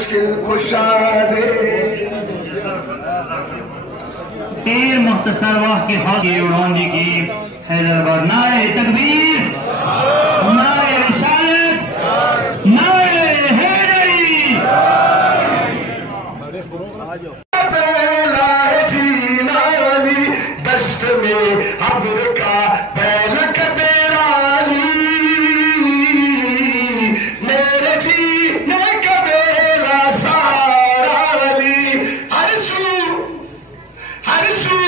मुश्किल कुशा दे। तीर मुख्तसर वक्त की हौस की उड़ान जी की हैदराबाद नाए तकबीर, नाए रिसालत, नाए हैदरी। पहला है जीना अली दश्त में अब्र का पहला कबेरा अली, मेरे जीने का बेला सारा अली। हर सू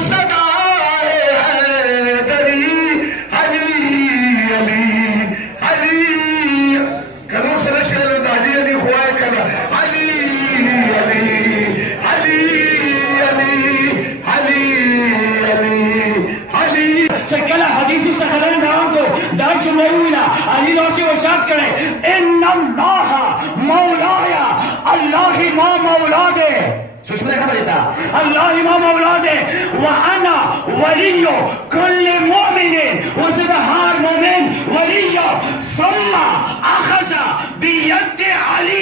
सदाए हैदरी, अली अली अली कनो से शेर दादी अली खुआए कला अली अली अली अली अली अली अली। शक्ल हदीसी शहरन नाम को दाइश मौला अली रोशी वशात करें इन्नल्लाह मौलाया, अल्लाह ही मां मौला दे। सुषमा खबर देता अल्लाह ही मां मौला दे। व अना वलियो कुल्ल मुमिन व सुबहान मुमिन वलियो सुम्मा अखजा बियद अली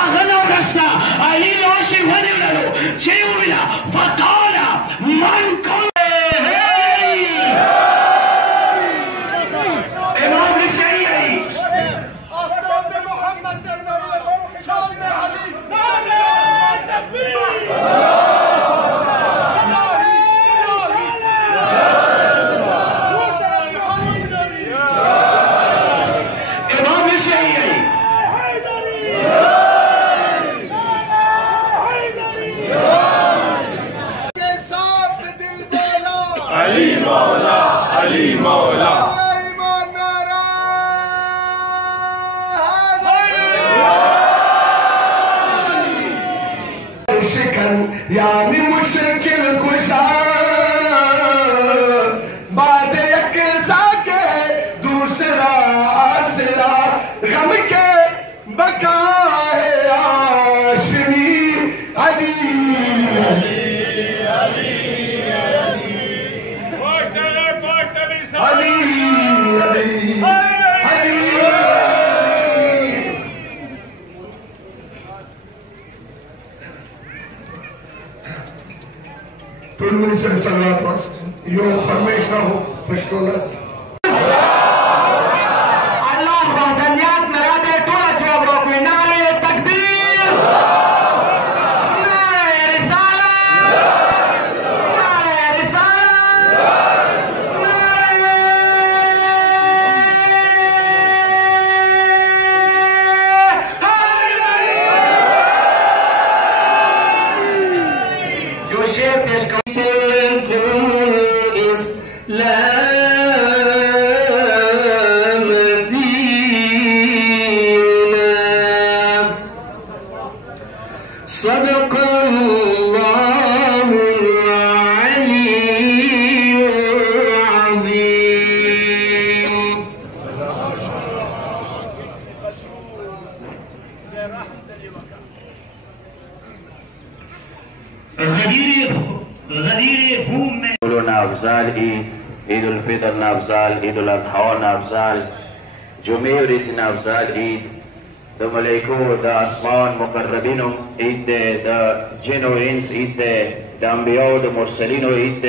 अगना रस्ना अली रोशी वनिलो चेउला फकाला मन को अली मौला, अली मौला। शिकन यानी मुश्किल कुशा बाद एक साके दूसरा आसरा, गम के बका है Ashni Ali Ali Ali Toen minister de Salaat was, jong farmees nou verstolen. Allah wahdaniat merade tola jawab rokli naare takbir, naare risalat, naare risalat, naare yo शेर पेश कर अफजाल ईद उल फितर अफजाल ईद उल अज़हा अफजाल जुमे और इज़ अफजाल ईद द मलाइको द आसमान मुकर्रबीन ईद द जिन और इंस ईद द अंबिया द मुरसलीन ईद